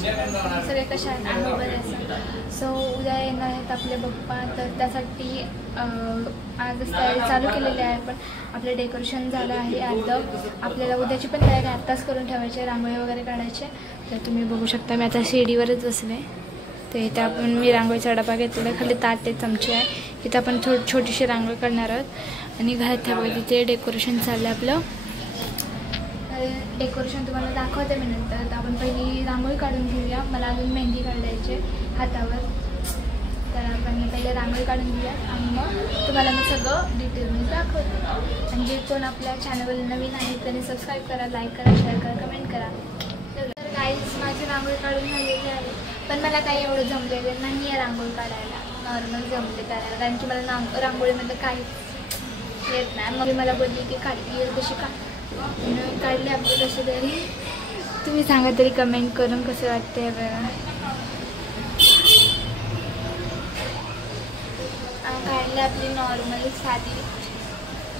सगळे कशा आहेत आम्ही बरे असं. सो उद्या येणार आहेत आपले पप्पा, तर त्यासाठी आजच तयारी चालू केलेली आहे. पण आपलं डेकोरेशन झालं आहे अर्धं. आपल्याला उद्याची पण तयारी आत्ताच करून ठेवायची, रांगोळी वगैरे काढायचे. तर तुम्ही बघू शकता मी आता शिडीवरच बसले. तर इथे आपण मी रांगोळीचा डबा घेतलेला, खाली ताट आहे, चमचे आहे. इथं आपण छोटीशी रांगोळी काढणार आहोत. आणि घरात ठेवा तिथे डेकोरेशन चाललं आपलं. डेकोरेशन तुम्हाला दाखवते मी नंतर. तर आपण पहिली रांगोळी काढून घेऊया. मला अजून मेहंदी काढायची हातावर, तर आपण पहिले रांगोळी काढून घेऊया आणि मग तुम्हाला मी सगळं डिटेलमध्ये दाखवते. आणि जे कोण आपल्या चॅनलवर नवीन आहे त्यांनी सबस्क्राईब करा, लाईक करा, शेअर करा, कमेंट करा. तर गाईज माझी रांगोळी काढून झालेली आहे, पण मला काही एवढं जमलेलं नाही आहे रांगोळी काढायला. नॉर्मल जमले करायला, कारण की मला रांगोळीमध्ये काहीच येत नाही. मग मला बोलली की काढली कशी काढली आपली कशी तरी. तुम्ही सांगा तरी कमेंट करून कसं वाटतंय बघा. काढली आपली नॉर्मल साधी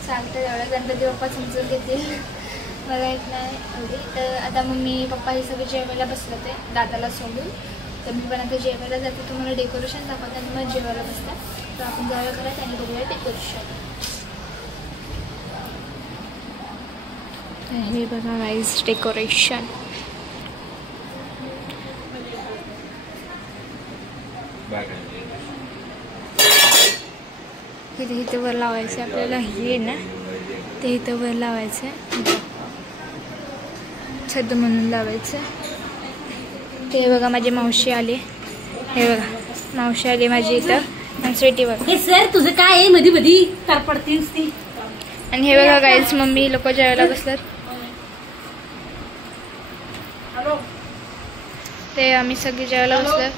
चालतं एवढं. गणपती बाप्पा समजून घेतील, मला येत नाही एवढी. तर आता मम्मी पप्पा हे सगळे जेवायला बसलं ते दादाला सोडून. तर मी पण आता जेवायला जाते. तुम्हाला डेकोरेशन दाखवते आणि मग जेवायला बसतात. तर आपण जेवायला करत आणि बघूया डेकोरेशन. हे बघा गाईज डेकोरेशन. इथे वर लावायचं आपल्याला, हे ना ते इथं वर लावायचं, छत म्हणून लावायचं. ते बघा माझी मावशी आली. हे बघा मावशी आली माझी इथं स्वेटीवर. हे सर तुझं काय आहे मध्ये मध्ये तरपडतीस ती. आणि हे बघा गाईज मम्मी लोक जेवायला बसतात. ते आम्ही सगळी जेवायला बसलो.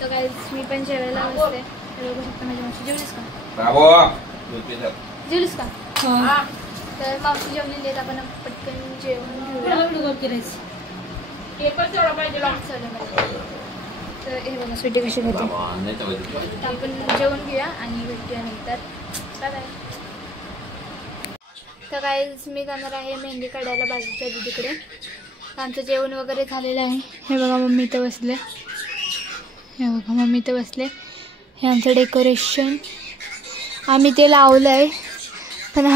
तर गाईज मी पण जेवायला बसते. बघू शकता माझी मावशी. जेवलीस का? जेवलीस का? तर मावशी जेवलेली आहेत. आपण पटकन जेवण घेऊया. तर हे बघा स्वीटी कशी घेते. आपण जेवण घेऊया आणि भेटूया नंतर. Bye bye. तर गाईज मी जाणार आहे मेहंदी काढायला बाजूच्या दीदीकडे. आमचं जेवण वगैरे झालेलं आहे. हे बघा मम्मी इथं बसले. हे बघा मम्मी इथं बसले. हे आमचं डेकोरेशन आम्ही ते लावलं आहे, पण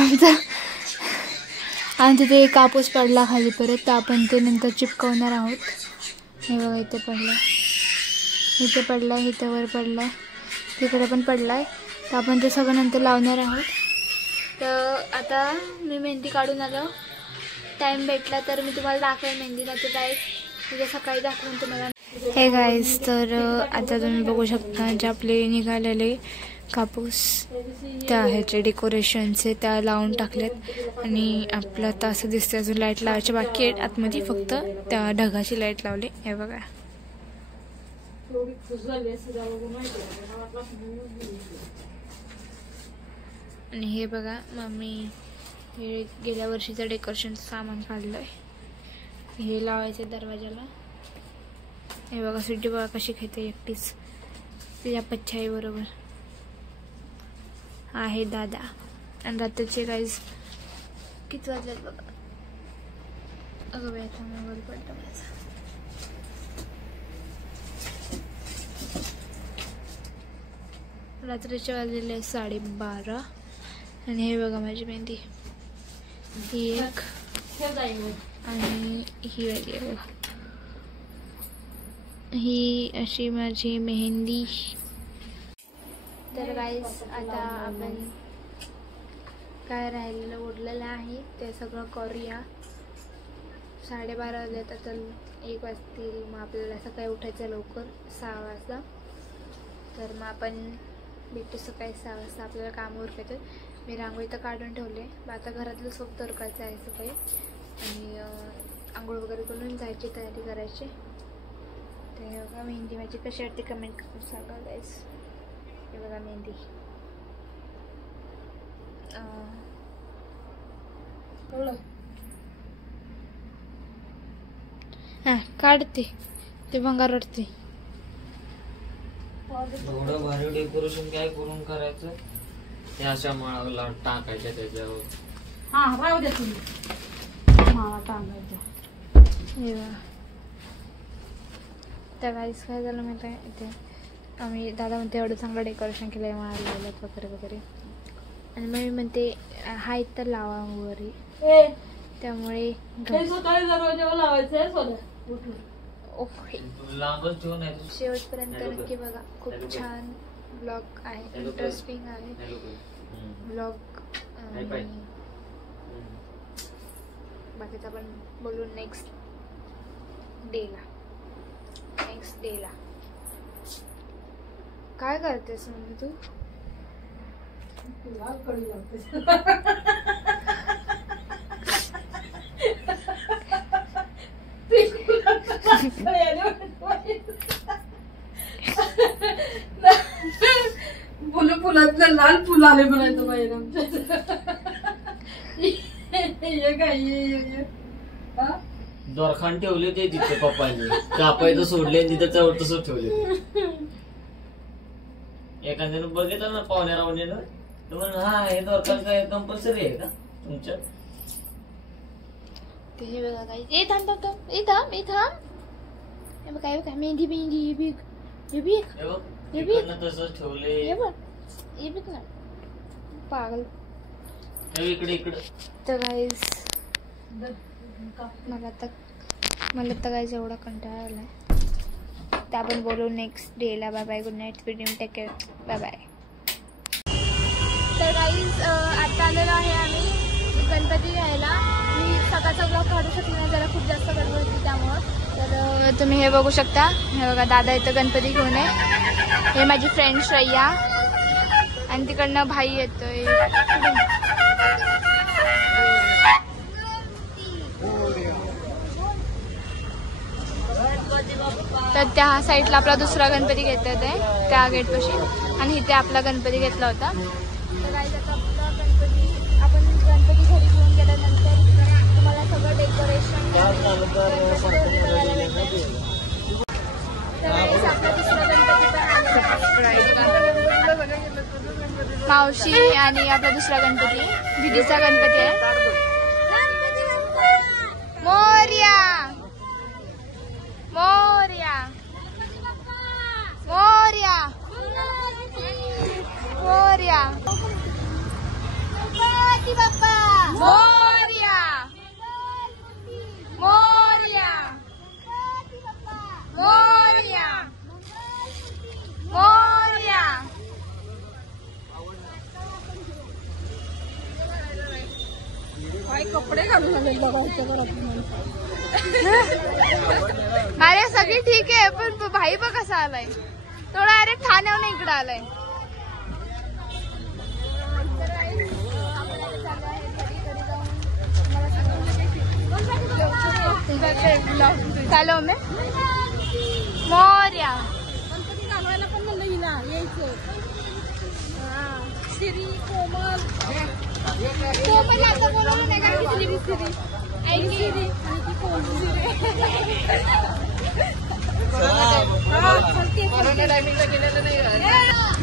आमचं ते कापूस पडला खाली परत. तर आपण ते नंतर चिपकवणार आहोत. हे बघा इथे पडलं, इथे पडलं आहे, इथं वर पडलं आहे, तिकडे पण पडलं आहे. तर आपण ते सगळं नंतर लावणार आहोत. तर आता मी मेहंदी काढून आलो. टाईम भेटला तर मी तुम्हाला दाखवेन मेहंदी, नाही तर काय उद्या सकाळी दाखवून तुम्हाला. हे गाईज तर आता तुम्ही बघू शकता जे आपले निघालेले कापूस त्या ह्याचे डेकोरेशनचे त्या लावून टाकलेत. आणि आपलं आता असं दिसतं अजून लाईट लावायचे बाकी आहेत आतमध्ये, फक्त त्या ढगाची लाईट लावली. हे बघा आणि हे बघा मम्मी हे गेल्या वर्षीचं डेकोरेशनचं सामान काढलं आहे. हे लावायचं दरवाजाला. हे बघा सुट्टी बघा कशी खेळते एकटीच तिच्या पच्छाई बरोबर. आहे दादा. आणि रात्रीचे गाईज किती वाजल्यात बघा. अगं बायचा मोबाईल पडला माझा. रात्रीचे वाजलेले 12:30. आणि हे बघा माझी मेहंदी ही एक आणि ही वाली आहे बघा. ही अशी माझी मेहंदी. तर गाईज आता आपण काय राहिलेलं उरलेलं आहे ते सगळं करूया. 12:30 वाजले तर 1 वाजतील. मग आपल्याला सकाळी उठायचं लवकर 6 वाजता. तर मग आपण भेटू सकाळी 6 वाजता. आपल्याला काम उरकायचं. मी रांगोळी तर काढून ठेवले. आता घरातलं सोप उरकायचं आहे सकाळी. आणि आंघोळ वगैरे करून जायची तयारी करायची. तर बघा मेहंदी माझी कशी वाटते कमेंट करून सांगा गाईज. हे बघा मेहंदी. हां काढते ते भंगारवरती. एवढं भारी डेकोरेशन काय करून करायचं. ते अशा माळाला टाकायच्या त्याच्यावर. हां राहू दे तुम्ही माळा टाकायच्या. हे बघा त्या गाईस काय झालं माहिती आहे, इथे आम्ही दादा म्हणते एवढं चांगलं डेकोरेशन केलं आहे, माळ लावलं वगैरे वगैरे, आणि मग मी म्हणते हा तर लावा वगैरे, त्यामुळे सकाळी दरवाजा लावायचं ओके. लांबच ठेवून आहे. शेवटपर्यंत नक्की बघा, खूप छान ब्लॉग आहे, इंटरेस्टिंग आहे ब्लॉग. बाकीचं आपण बोलू नेक्स्ट डेला. काय करतेस म्हणजे तू? फुलातलं लाल फुल आले म्हणायचं बाहेर आमच्या. दोरखान ठेवले ते तिथे पप्पांनी कापायचं सोडले, तिथं चवट तसंच ठेवले. एखाद्यानं बघितलं ना पाहुण्या रावण्यानं तर म्हण हा हे दोरखान काय कंपल्सरी आहे का तुमच्या? ते हे बघा काही ए थांब काय बघा मेहंदी तसंच ठेवले. ना पागल. इकडे तर गाईस मला तर गाईस एवढा कंटाळा आलाय, तर आपण बोलू नेक्स्ट डेला. Bye bye, good night, video take care, bye bye. तर गाईस आता आलेलो आहे आम्ही गणपती घ्यायला. मी सकाळचा ब्लॉग काढू शकले नाही, जरा खूप जास्त गडबड होती त्यामुळं. तर तुम्ही हे बघू शकता, हे बघा दादा इथं गणपती घेऊन आहे. हे माझी फ्रेंड श्रेया, आणि तिकडनं भाई येतोय. तर त्या साईडला आपला दुसरा गणपती घेतात आहे त्या गेटपाशी, आणि इथे आपला गणपती घेतला होता. तर आता आपला गणपती आपण गणपती घरी घेऊन गेल्यानंतर तुम्हाला सगळं डेकोरेशन बघायला भेटतं. तर आपला दुसरा गणपती पण मावशी आणि आपला दुसरा गणपती दिदीचा गणपती आहे. मोरया मोरया मोरया मोरया गणपती बाप्पा मोरया मोरया मोरया मोरया. काय कपडे घालून आले बघायच्या घरात. अरे सगळी ठीक आहे, पण भाई बघ कसा आलाय, थोडा अरे ठाण्याहून इकडे आलाय. चालो मी मोरया. गणपती घालवायला पण म्हणलं हिला यायचं. श्री कोमल आता बोलवलं नाही का?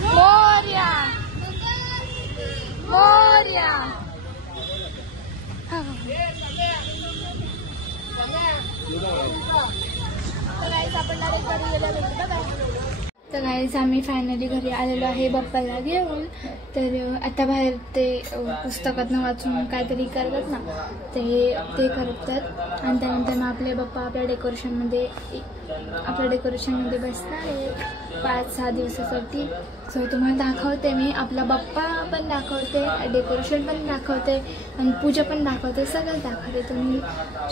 मोरया मोरया. तर गाईज आम्ही फायनली घरी आलेलो आहे बाप्पाला घेऊन. तर आता बाहेर ते पुस्तकातनं वाचून काहीतरी करतात ना, ते करतात, आणि त्यानंतर मग आपले बाप्पा आपल्या डेकोरेशनमध्ये बसणार आहे 5-6 दिवसासाठी. सो तुम्हाला दाखवते मी, आपला बाप्पा पण दाखवते, डेकोरेशन पण दाखवते, आणि पूजा पण दाखवते, सगळंच दाखवते. तुम्ही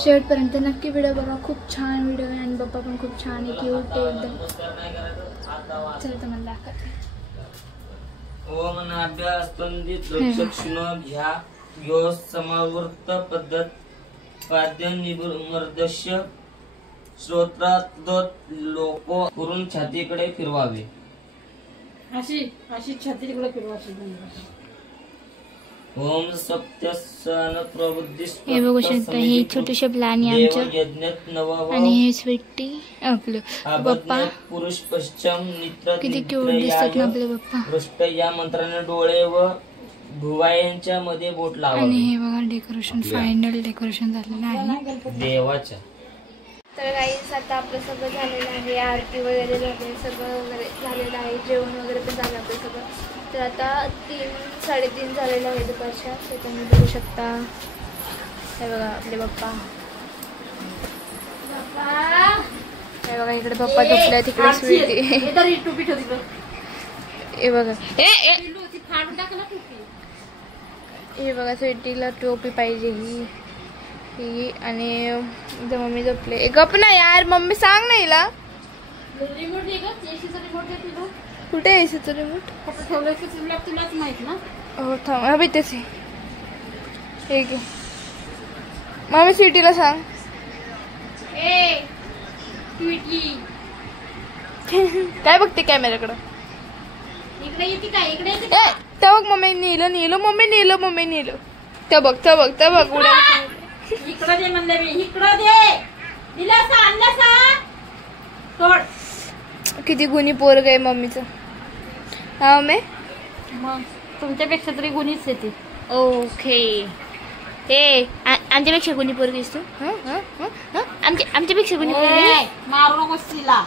शेवटपर्यंत नक्की व्हिडिओ बघा, खूप छान व्हिडिओ आहे, आणि बाप्पा पण खूप छान आहे, क्यूट आहे एकदम. चला तुम्हाला दाखवते. ओम नाभ्या स्पंदित लक्षण घ्या यो समावर्त पद्धत पाद्य निमर्दश्य श्रोत्रात लोको करून छातीकडे फिरवावे. अशी छाती तिकडे फिरवायची. ओम सप्तसन प्रबुद्धिस. हे बघू शकता, ही छोटीशी प्लॅन आहे आमच्या, आणि हे स्वीटी आपलं बाप्पा पुरुष पश्चिम नित्र किती क्यूट दिसतात ना आपले बाप्पा. पृष्ठ या मंत्राने डोळे व भुवायांच्या मध्ये बोट लावा. आणि हे बघा डेकोरेशन, फायनल डेकोरेशन झालेलं आहे देवाच्या. तर गाईस आता आपलं सगळं झालेलं आहे, आरती वगैरे झाली, सगळं वगैरे झालेलं आहे, जेवण वगैरे पण झालं आपलं सगळं. तर आता 3-3:30 झालेलं आहे दुपारच्या. ते तुम्ही बघू शकता. हे बघा आपले पप्पा. हे बघा इकडे पप्पा झोपले, तिकडे स्वीटी. हे बघा हे बघा स्वीटीला टोपी पाहिजे ही आणि मम्मी झोपले. गप ना यार, मम्मी सांग ना हिला. कुठे आहे एसीचं रिमोट? तुलाच माहित ना. हो थांब, हवी तेच हे घे. मम्मी स्वीटीला सांग. काय बघते कॅमेराकडं? इकडे येते काय? इकडे येते ए त्या बघ मम्मी नेलं मम्मी नेलं. त्या बघ उडाला. इकडं दे म्हणले मी, इकडं दे. दिला सा आणला सा तोड. किती गुणी पोरग आहे मम्मीचं. हा मे मग तुमच्यापेक्षा तरी गुणीच येते. ओके. ए आमच्यापेक्षा गुणी पोरग आहेस तू? आमच्यापेक्षा गुणी पोरग. मारू नकोस तिला.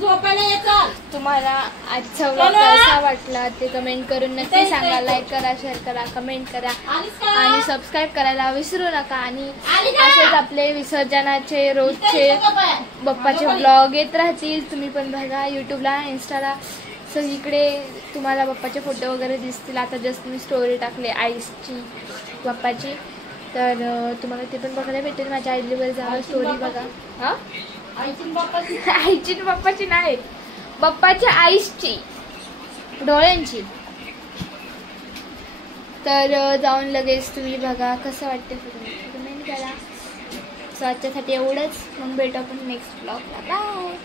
झोपायला येतं. तुम्हाला आजचा व्लॉग कसा वाटला ते कमेंट करून नक्की सांगा. लाईक करा, शेअर करा, कमेंट करा आणि सबस्क्राईब करायला विसरू नका. आणि असेच आपले विसर्जनाचे रोजचे बाप्पाचे व्लॉग येत राहतील. तुम्ही पण बघा यूट्यूबला, इंस्टाला, सगळीकडे तुम्हाला बाप्पाचे फोटो वगैरे दिसतील. आता जस्ट मी स्टोरी टाकले आईसची बाप्पाची, तर तुम्हाला ते पण बघायला भेटेल. माझ्या आईलीवर जावा, स्टोरी बघा. हा आईची बाप्पाची नाही, बाप्पाच्या आईसची, डोळ्यांची. तर जाऊन लगेच तुम्ही बघा कसं वाटतं कमेंट करा. सो आजच्यासाठी एवढंच. मग भेटू आपण नेक्स्ट ब्लॉगला. बाय.